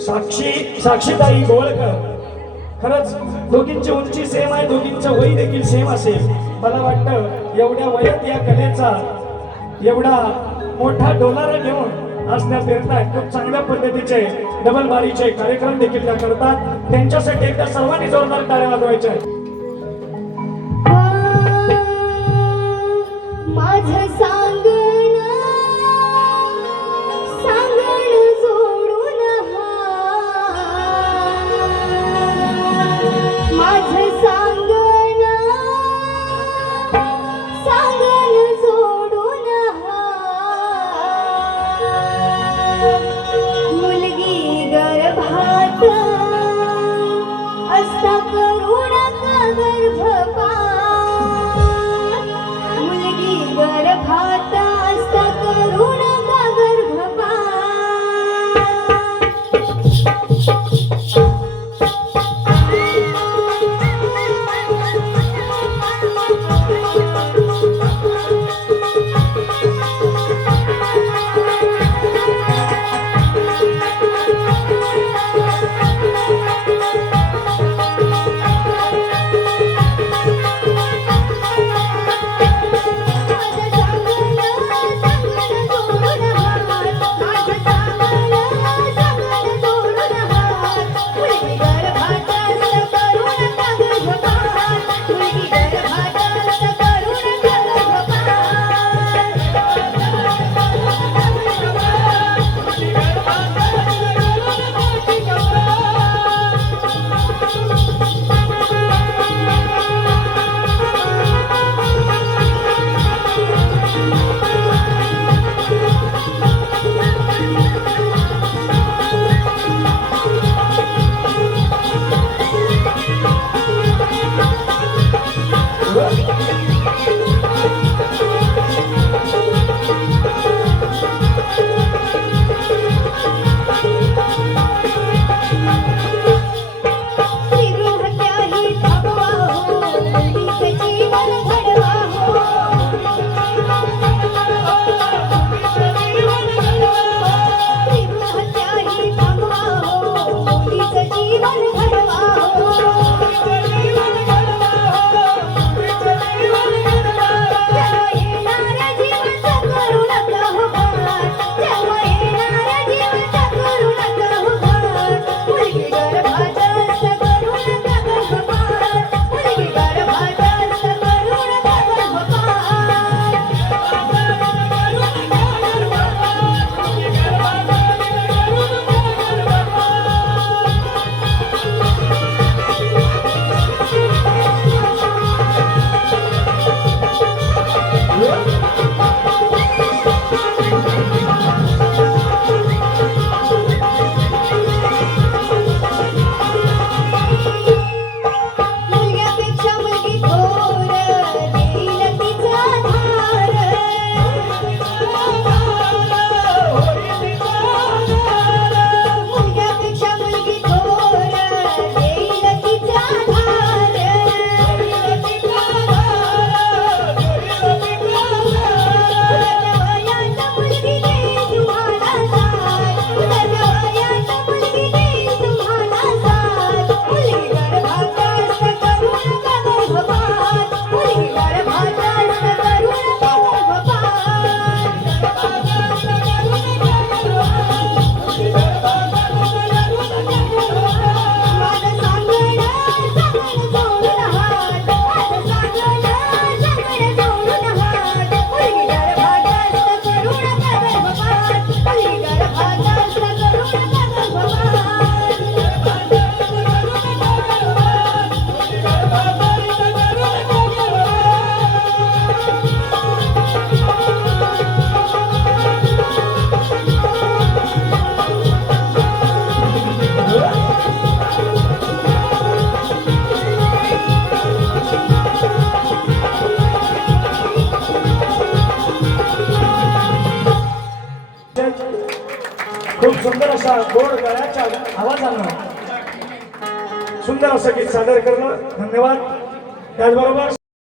साक्षी साक्षीताई गोळकर खरंच दोघींची उंची सेम आहे दोघींचं वय देखील सेम असेल. मला वाटतं एवढ्या वयात या कलेचा एवढा मोठा डोलारा घेऊन आज त्या फिरतायत खूप चांगल्या पद्धतीचे डबल बारीचे कार्यक्रम देखील त्या करतात. त्यांच्यासाठी एकदा सर्वांनी जोरदार कार्य वाजवायचे. माझ्या खूप सुंदर अशा गोड गळ्याच्या आवाजानं सुंदर असं गीत सादर करणं. धन्यवाद. त्याचबरोबर